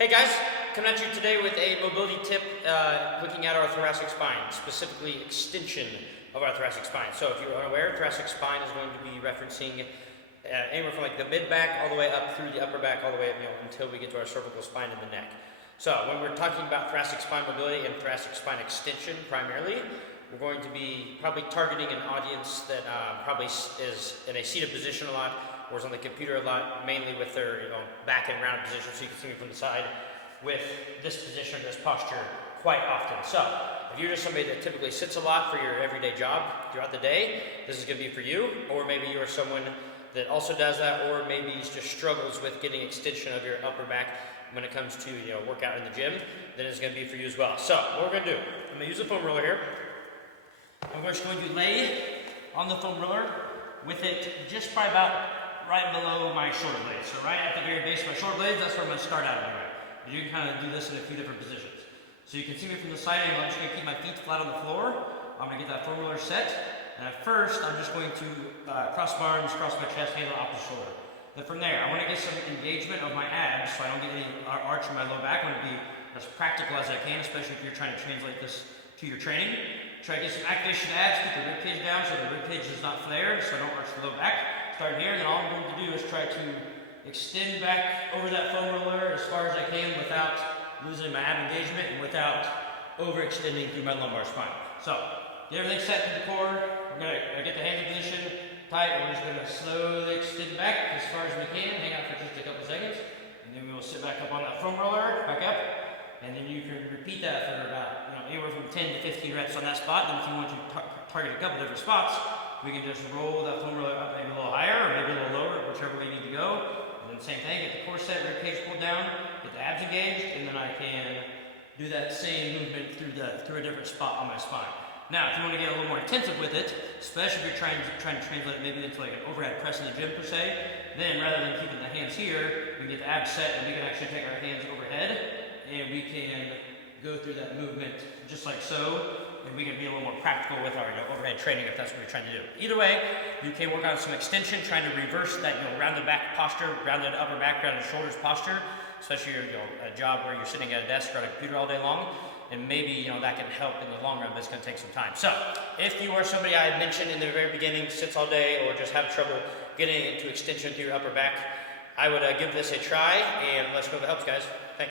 Hey guys, coming at you today with a mobility tip looking at our thoracic spine, specifically extension of our thoracic spine. So if you're unaware, thoracic spine is going to be referencing anywhere from like the mid-back all the way up through the upper back all the way up until we get to our cervical spine and the neck. So when we're talking about thoracic spine mobility and thoracic spine extension primarily, we're going to be probably targeting an audience that probably is in a seated position a lot, or is on the computer a lot, mainly with their back and rounded position, so you can see me from the side with this position or this posture quite often. So if you're just somebody that typically sits a lot for your everyday job throughout the day, this is going to be for you. Or maybe you're someone that also does that, or maybe just struggles with getting extension of your upper back when it comes to workout in the gym, then it's going to be for you as well. So what we're going to do, I'm going to use the foam roller here. I'm just going to lay on the foam roller with it just probably about right below my shoulder blades. So right at the very base of my shoulder blades, that's where I'm going to start out anyway. You can kind of do this in a few different positions. So you can see me from the side angle. I'm just going to keep my feet flat on the floor. I'm going to get that foam roller set. And at first, I'm just going to cross my arms, cross my chest, hand on the opposite shoulder. Then from there, I want to get some engagement of my abs so I don't get any arch in my low back. I want to be as practical as I can, especially if you're trying to translate this to your training. Try to get some activation of abs, keep the rib cage down so the rib cage does not flare, so I don't arch the low back. Starting here, and then all I'm going to do is try to extend back over that foam roller as far as I can without losing my ab engagement and without overextending through my lumbar spine. So, get everything set to the core. We're going to get the hands in position tight. We're just going to slowly extend back as far as we can. Hang out for just a couple seconds. And then we will sit back up on that foam roller, back up. And then you can repeat that for about anywhere from 10 to 15 reps on that spot. Then if you want to target a couple different spots, we can just roll that foam roller up maybe a little higher or maybe a little lower, whichever way you need to go. And then same thing, get the core set, rib cage pulled down, get the abs engaged, and then I can do that same movement through a different spot on my spine. Now, if you want to get a little more intensive with it, especially if you're trying to translate it maybe into like an overhead press in the gym per se, then rather than keeping the hands here, we can get the abs set and we can actually take our hands overhead and we can go through that movement just like so, and we can be a little more practical with our overhead training if that's what you're trying to do. Either way, you can work on some extension, trying to reverse that rounded back posture, rounded upper back, rounded shoulders posture, especially a job where you're sitting at a desk or on a computer all day long, and maybe that can help in the long run, but it's going to take some time. So if you are somebody I had mentioned in the very beginning, sits all day or just have trouble getting into extension through your upper back, I would give this a try, and let's go if it helps, guys.